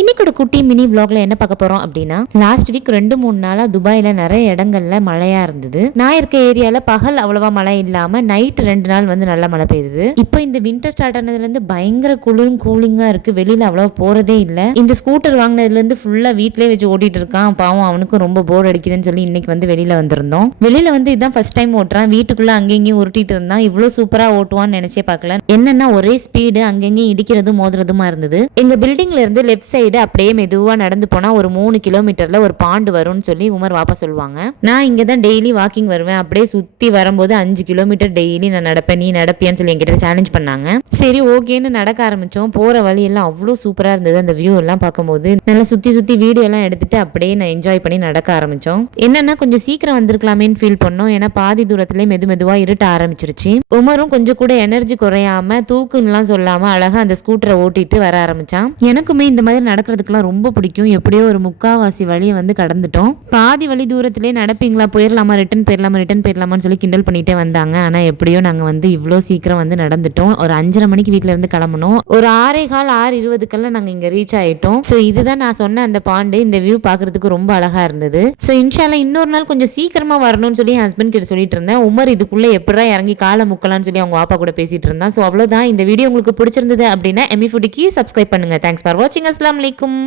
இன்னைக்கு குட்டி மினி vlogல என்ன பார்க்க போறோம் அப்படின்னா, லாஸ்ட் வீக் 2-3 நாளா துபாயில நிறைய இடங்கள்ல மழையா இருந்தது. நான் இருக்க ஏரியால பகல் அவ்வளவா மழை இல்லாம நைட் 2 நாள் வந்து நல்ல மழை பெய்யுது. இப்போ இந்த வின்டர் ஸ்டார்ட் ஆனதுல இருந்து பயங்கர குளிரும் கூலிங்கா இருக்கு. வெளியில அவ்வளவா போறதே இல்ல. இந்த ஸ்கூட்டர் வாங்கினதுல இருந்து ஃபுல்லா வீட்லயே வச்சு ஓட்டிட்டு இருக்கான். பாவம் அவனுக்கும் ரொம்ப போர் அடிக்குதுன்னு சொல்லி இன்னைக்கு வந்து வெளியில வந்திருந்தோம். வெளியில வந்து இதான் ஃபர்ஸ்ட் டைம் ஓட்டுறான். வீட்டுக்குள்ள அங்கேயும் உருட்டிட்டு இருந்தான். இவ்வளவு சூப்பரா ஓட்டுவான்னு நினைச்சே பார்க்கல. என்னன்னா ஒரே ஸ்பீடு, அங்கேயும் இடிக்கிறதும் மோதுறதுமா இருந்தது. எங்க பில்டிங்ல இருந்து லெஃப்ட் சைடு அப்படியே மெதுவா நடந்து போனா ஒரு 3 கிலோமீட்டர்ல ஒரு பாண்டு வரும்னு சொல்லி உமர் வாப்பா சொல்லுவாங்க. நான் இங்க தான் டெய்லி வாக்கிங் வருவேன். அப்படியே சுத்தி வரும்போது 5 கிலோமீட்டர் டெய்லி நான் நடப்பேன், நீ நடப்பியான்னு சொல்லி என்கிட்ட சேலஞ்ச் பண்ணாங்க. சரி ஓகேன்னு நடக்க ஆரம்பிச்சோம். போற வழி எல்லாம் அவ்வளோ சூப்பரா இருந்தது. அந்த வியூ எல்லாம் பார்க்கும்போது நல்லா சுத்தி சுத்தி வீடியோ எல்லாம் எடுத்துட்டு அப்படியே நான் என்ஜாய் பண்ணி நடக்க ஆரம்பிச்சோம். என்னன்னா கொஞ்சம் சீக்கிரம் வந்திருக்கலாமேன்னு ஃபீல் பண்ணோம். ஏன்னா பாதி தூரத்திலே மெதுவா இருட்ட ஆரம்பிச்சிருச்சு. உமரும் கொஞ்சம் கூட எனர்ஜி குறையாம தூக்குன்னுலாம் சொல்லாம அழகா அந்த ஸ்கூட்டரை ஓட்டிட்டு வர ஆரம்பிச்சான். எனக்குமே இந்த மாதிரி நடக்கிறதுக்குலாம் ரொம்ப பிடிக்கும். எப்படியோ ஒரு 3/4 வழியை வந்து கடந்துட்டோம். பாதி வழி தூரத்திலே நடப்பீங்களா, போயிடலாமா, ரிட்டன் போயிடலாமான்னு சொல்லி கிண்டல் பண்ணிட்டே வந்தாங்க. ஆனா எப்படியோ நாங்க வந்து இவ்வளோ சீக்கிரம் வந்து நடந்துட்டோம். ஒரு 5:30 மணிக்கு வீட்டுல இருந்து கிளம்பணும். ஒரு 6:15 6:20 நாங்க இங்க ரீச் ஆயிட்டோம். ஸோ இதுதான் நான் சொன்ன அந்த பாண்டு. இந்த வியூ பாக்குறதுக்கு ரொம்ப அழகா இருந்தது. ஸோ இன்ஷால்லா இன்னொரு நாள் கொஞ்சம் சீக்கிரமா வரணும்னு சொல்லி ஹஸ்பண்ட் கிட்ட சொல்லிட்டு இருந்தேன். உமர் இதுக்குள்ள எப்படா இறங்கி காலை முக்கலாம்னு சொல்லி அவங்க அப்பா கூட பேசிட்டு இருந்தான். ஸோ அவ்வளவுதான். இந்த வீடியோ உங்களுக்கு பிடிச்சிருந்தது அப்படின்னா எம்மி ஃபுட்டிக்கு சப்ஸ்கிரைப் பண்ணுங்க. தேங்க்ஸ் ஃபார் வாட்சிங். அஸ்ஸலாமு அலைக்கும்.